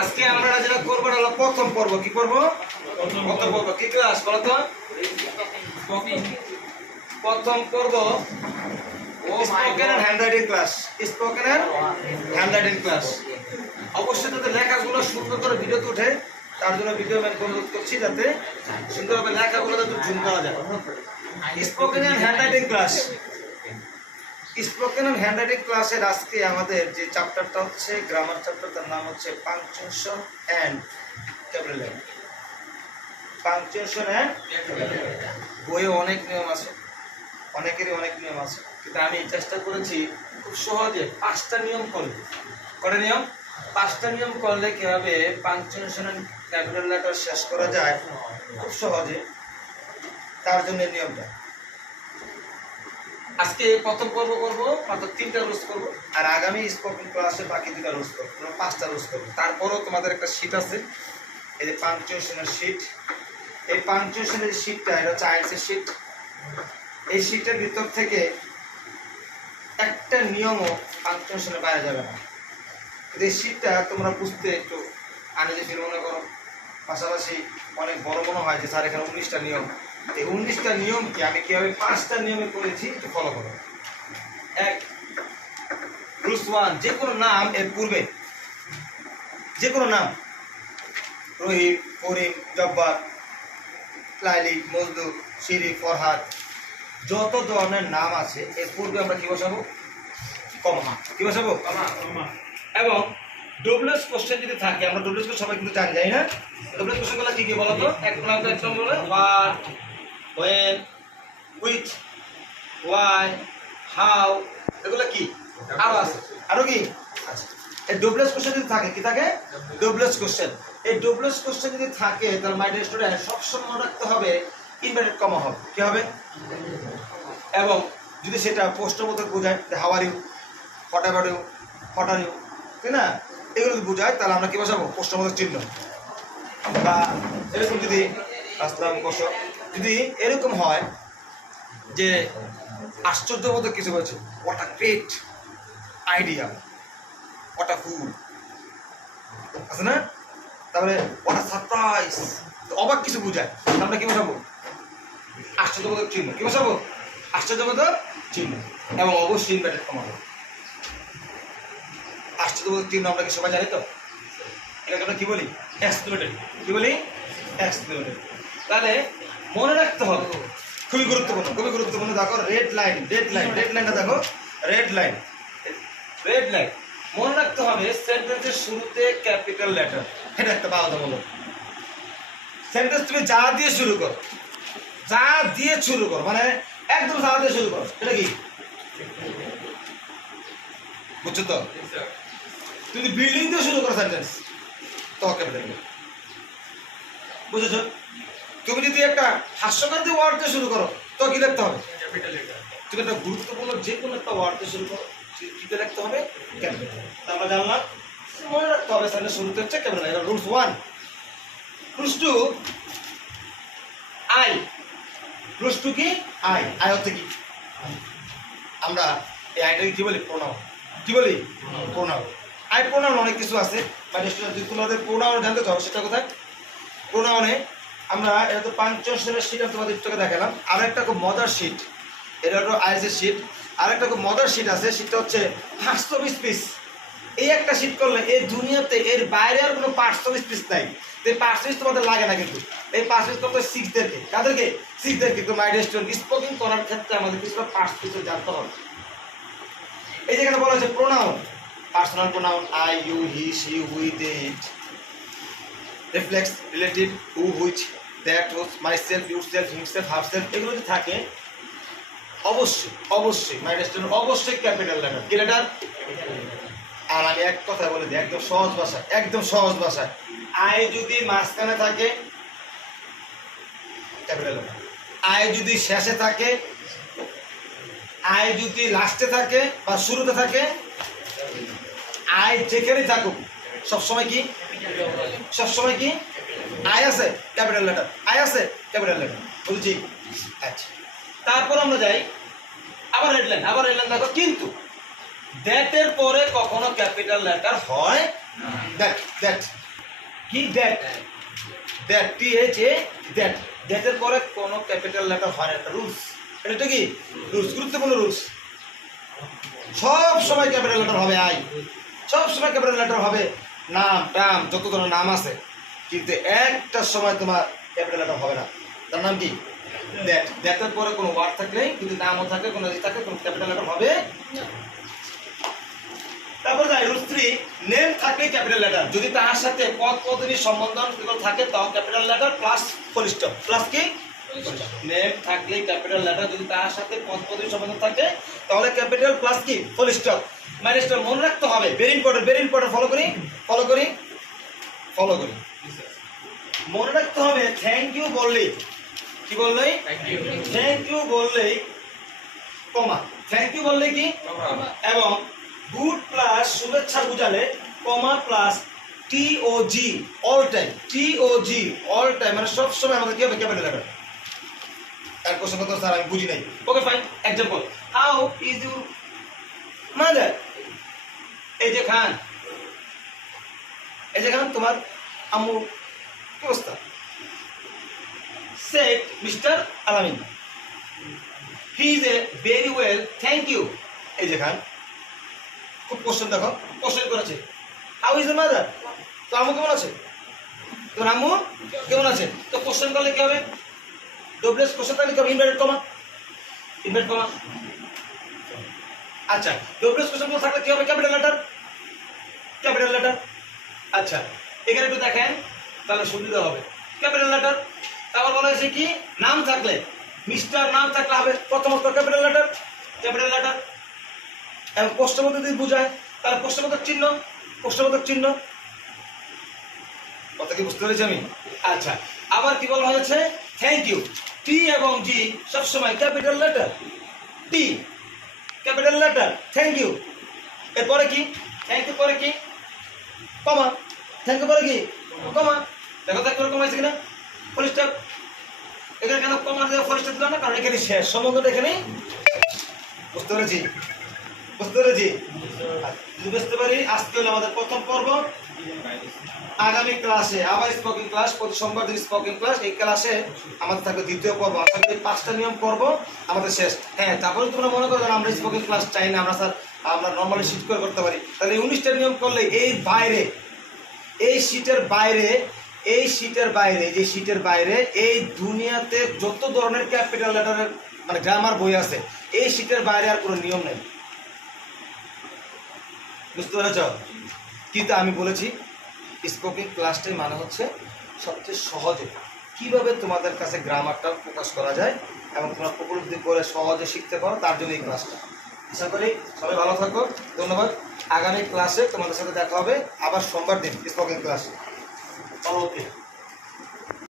আজকে আমরা যেটা করবো হলো প্রথম পর্ব। কি করব? প্রথম পর্ব। কি ক্লাস বলো তো? প্রথম পর্ব spoken and handwriting class. Spoken and handwriting class. অবশ্যই তাদের লেখাগুলো সুন্দর করে ভিডিওতে ওঠে, তার জন্য ভিডিও ম্যান অনুরোধ করছি যাতে সুন্দরভাবে লেখাগুলো যাতে জুম করা যায়। Spoken and handwriting class. Spoken and handwriting ক্লাসের আজকে আমাদের যে চ্যাপ্টারটা হচ্ছে গ্রামার চ্যাপ্টার, তার নাম হচ্ছে punctuation and capital letter. Punctuation and বইয়ে অনেক নিয়ম আছে, অনেকেরই অনেক নিয়ম আছে, কিন্তু আমি চেষ্টা করেছি খুব সহজে 5টা নিয়ম করলে। কটা নিয়ম? 5টা নিয়ম করলে কিভাবে পাংচুয়েশন এন্ড ক্যাপিটাল লেটার শেষ করা যায় খুব সহজে, তার জন্য নিয়মটা। আজকে প্রথম পর্ব করব, মাত্র 3টা রোজ করব, আর আগামী স্পোকেন ক্লাসে বাকি 2টা রোজ করব, 5টা রোজ করব। তারপরও তোমাদের একটা শীট আছে, এই যে পাংচুয়েশনের শীট। এই পাংচুয়েশনের শীটটা এটা হচ্ছে আইএলটিএস শীট। এই শীটের ভিতর থেকে একটা নিয়মও পাংচুয়েশনের বাইরে যাবে না। এই শীটটা তোমরা বুঝতে একটু আনইজি ফিল মনে করো, পাশাপাশি অনেক বড় মনে হয় যে স্যার এখানে 19টা নিয়ম। এই 19টা নিয়মকে আমি কীভাবে 5টা নিয়মে করেছি একটু ফলো করো। রুলস 1, যে কোনো নাম এর পূর্বে, যে কোনো নাম, রহিম, করিম, জব্বার, লাইলি, মজদুর, শিরি, ফরহাদ, যত ধরনের নাম আছে এর পূর্বে আমরা কি বসাবো? কমা। কি বসাবো? কমা। এবং ডব্লিউএস কোশ্চেন যদি থাকে, আমরা ডব্লিউএস কোশ্চেন সবাই কিন্তু জানি, যাই না? ডব্লিউএস কোশ্চেনগুলো কি কি বলো তো? এক নম্বরে what, when, which, why, how, এগুলো কি আরো আছে? আরো কি আছে? এই ডব্লিউএস কোশ্চেন যদি থাকে, কি থাকে? WS question. এই ডব্লিউএস কোশ্চেন যদি থাকে তাহলে মাই ডিয়ার স্টুডেন্ট সবসময় মনে রাখতে হবে ইনভার্টেড কমা হবে। কি হবে? এবং যদি সেটা প্রশ্নবোধক বোঝায়, how are you, what about you, what are you, তাই না? এগুলো যদি বোঝায় তাহলে আমরা কি বসাবো? প্রশ্নবোধক চিহ্ন। বা এরকম যদি আসসালাম বসো, যদি এরকম হয় যে আশ্চর্যবোধক কিছু বলছে, what a great idea, what a fool, আছে না? তারপরে হোয়াট আ সারপ্রাইজ, অবাক কিছু বোঝায়, আমরা কি বসাবো? আশ্চর্যবোধক চিহ্ন। কি বসাবো? আশ্চর্যবোধক চিহ্ন। এবং অবশ্যই ইনভার্টেড কমা হবে। আশ্চর্যবোধক চিহ্ন আমরা কি সবাই জানি তো? এটাকে আমরা কি বলি? এক্সক্লেমেটরি। কি বলি? এক্সক্লেমেটরি। তাহলে মনে রাখতে হবে, খুবই গুরুত্বপূর্ণ, খুবই গুরুত্বপূর্ণ। দেখো red line, red line, red লাইনটা দেখো, রেড লাইন, রেড লাইন। মনে রাখতে হবে সেন্টেন্সের শুরুতে ক্যাপিটাল লেটার। এটা একটা বাধ্যতামূলক। সেন্টেন্স তুমি যা দিয়ে শুরু করো, যা দিয়ে শুরু করো, মানে একদম যা দিয়ে শুরু করো, এটা কি বুঝছো তো? তুমি বিল্ডিং দিয়ে শুরু করো সেন্টেন্স, তো ক্যাপিটাল বুঝেছো? তুমি যদি একটা হাস্যকর দিয়ে ওয়ার্ড দিয়ে শুরু করো তো কি লিখতে হবে? Capital letter. তুমি একটা গুরুত্বপূর্ণ যে কোনো একটা ওয়ার্ড দিয়ে শুরু করো, কিতে লিখতে হবে? ক্যাপিটাল। আমরা জানলাম মনে রাখতে হবে সেন্টেন্স শুরুতে হচ্ছে ক্যাপিটাল। এটা রুলস 1। Rules 2, I. রুলস 2 কি? আই। আই হচ্ছে কি? আমরা এই আইটাকে কি বলি? প্রোনাউন। কি বলি? প্রোনাউন। আই প্রোনাউন অনেক কিছু আছে, মানে যদি তোমাদের প্রোনাউন জানতে চাও সেটা কোথায়? প্রোনাউনে আমরা এটা তো পাংচুয়েশনের শীট আমি তোমাদের একটু দেখালাম। আর একটা খুব মজার শীট, এটা হলো আইএলটিএস শীট। আর একটা খুব মজার শীট আছে, সেটা হচ্ছে পার্টস অফ স্পিচ। এই একটা শীট করলে এই দুনিয়াতে এর বাইরে আর কোনো পার্টস অফ স্পিচ নাই। তো এই পার্টস স্পিচ তোমাদের লাগে না, কিন্তু এই পার্টস স্পিচ করতে শিখদেরকে, কাদেরকে? শিখদেরকে। তো মাই ডিয়ার স্টুডেন্ট, স্পোকিং করার ক্ষেত্রে আমাদের কিছুটা পার্টস স্পিচ জানতে হবে। এই যেখানে বলা হচ্ছে pronoun, personal pronoun I, you, he, she, we, they, it, reflex, relative, who, which, that, whose, myself, yourself, himself, herself, এগুলো যদি থাকে অবশ্যই অবশ্যই মাই ডিয়ার স্টুডেন্ট অবশ্যই ক্যাপিটাল লেটার। কি লেটার? আর আমি এক কথা বলে দিই, একদম সহজ ভাষায়, একদম সহজ ভাষায়, আই যদি মাঝখানে থাকে ক্যাপিটাল লেটার, আই যদি শেষে থাকে, আই যদি লাস্টে থাকে বা শুরুতে থাকে, আই যেখানে থাকুক সবসময় কি? সবসময় কি? আই আছে ক্যাপিটাল লেটার, আই আছে ক্যাপিটাল লেটার। বুঝছি? আচ্ছা, তারপর আমরা যাই আবার রেড লাইন। আবার রেড লাইন দেখো, কিন্তু দ্যাটের পরে কখনো ক্যাপিটাল লেটার হয় দ্যাট দ্যাট কি দ্যাট দ্যাট THA দ্যাট দ্যাটের পরে কোনো ক্যাপিটাল লেটার হয় না, একটা রুলস। এটা কি রুলস, গুরুত্বপূর্ণ রুলস। সব সময় ক্যাপিটাল লেটার হবে আই, সব সময় ক্যাপিটাল লেটার হবে। নাম টাম যত ধরনের নাম আছে, কিন্তু একটা সময় তোমার ক্যাপিটাল লেটার হবে না। তার নাম কি দ্যাট। দ্যাটের পরে কোনো ওয়ার্ড থাকলেই, যদি নামও থাকে, কোনো থাকে, কোনো ক্যাপিটাল লেটার হবে। তারপর যাই রুলস 3, নেম থাকলে ক্যাপিটাল লেটার, যদি তার সাথে পদ পদবীর সম্বন্ধ থাকে তাও capital letter plus full stop. Plus কি নেম থাকলে ক্যাপিটাল লেটার, যদি তার সাথে পদ পদবীর সম্বন্ধ থাকে তাহলে ক্যাপিটাল প্লাস কি ফুল স্টপ। মাইনাসটা মনে রাখতে হবে, very important, very important. Follow করি ফলো করি ফলো করি মনে রাখতে হবে থ্যাংক ইউ বললেই, কি বললেই থ্যাংক ইউ বললেই কমা, থ্যাংক ইউ বললেই কি এবং গুড প্লাস শুভেচ্ছা বুঝালে comma plus TOG all time, TOG all time, মানে সব সময় আমাদের কি হবে ক্যাপিটাল লেটার। আর কোশ্চেন তো স্যার আমি বুঝি নাই। Okay fine, example how is your mother. এই যে খান, এই যে খান, তোমার আম্মু কি অবস্থা? Said mister Alamin, he is a very well thank you. এই যে খান, খুব কোশ্চেন দেখো, কোশ্চেন করেছে হাউ ইজ দ্য মাদার, তো আম্মু কেমন আছে, তোর আম্মু কেমন আছে। তো কোশ্চেন করলে কি হবে, ডবলস কোশ্চেন করলে কি হবে, ইনভার্টেড কমা, ইনভার্টেড কমা। আচ্ছা, ডবলস কোশ্চেন গুলো থাকলে কি হবে, ক্যাপিটাল লেটার, ক্যাপিটাল লেটার। আচ্ছা, এখানে একটু দেখেন তাহলে সুবিধা হবে, ক্যাপিটাল লেটার। তারপর বলা হয়েছে কি নাম থাকলে, মিস্টার নাম থাকলে হবে প্রথমত ক্যাপিটাল লেটার, ক্যাপিটাল লেটার। এবং প্রশ্নবোধক যদি বোঝায় তাহলে প্রশ্নবোধক চিহ্ন, প্রশ্নবোধক চিহ্ন। কথা কি বুঝতে পেরেছি আমি? আচ্ছা, আবার কি বলা হয়েছে, থ্যাংক ইউ, টি এবং জি সবসময় capital letter, T capital letter, thank you. এরপরে কি থ্যাংক ইউ পরে কি কমা, থ্যাংক ইউ পরে কি কমা। দেখো তো একবার কমাইছে কিনা, ফুল স্টপ। এখানে কেন কমা দেওয়া, ফুল স্টপ দিলাম না, কারণ এখানে শেষ, সম্বন্ধটা এখানেই। বুঝতে পেরেছি, বুঝতে পেরেছি। যদি বুঝতে পারি, আজকে হলো আমাদের প্রথম পর্ব। আগামী ক্লাসে আবার স্পোকেন ক্লাস, প্রতি সোমবার দিন স্পোকেন ক্লাস। এই ক্লাসে আমাদের থাকবে দ্বিতীয় পর্ব। আশা করি 5টা নিয়ম করব, আমাদের শেষ। হ্যাঁ, তারপরে তোমরা মনে করো আমরা স্পোকেন ক্লাস চাই না, আমরা স্যার আমরা নর্মালি শিট করে করতে পারি, তাহলে 19টা নিয়ম করলে এই বাইরে, এই শীটের বাইরে, এই শীটের বাইরে, যে শীটের বাইরে এই দুনিয়াতে যত ধরনের ক্যাপিটাল লেটারের মানে গ্রামার বই আছে, এই শীটের বাইরে আর কোনো নিয়ম নেই। বুঝতে পেরেছ? কিন্তু আমি বলেছি স্পোকেন ক্লাসটাই মানে হচ্ছে সবচেয়ে সহজে কিভাবে তোমাদের কাছে গ্রামারটা প্রকাশ করা যায় এবং তোমরা উপলব্ধি করে সহজে শিখতে পারো, তার জন্য এই ক্লাসটা। আশা করি সবাই ভালো থাকো, ধন্যবাদ। আগামী ক্লাসে তোমাদের সাথে দেখা হবে আবার সোমবার দিন স্পোকেন ক্লাস। ওকে।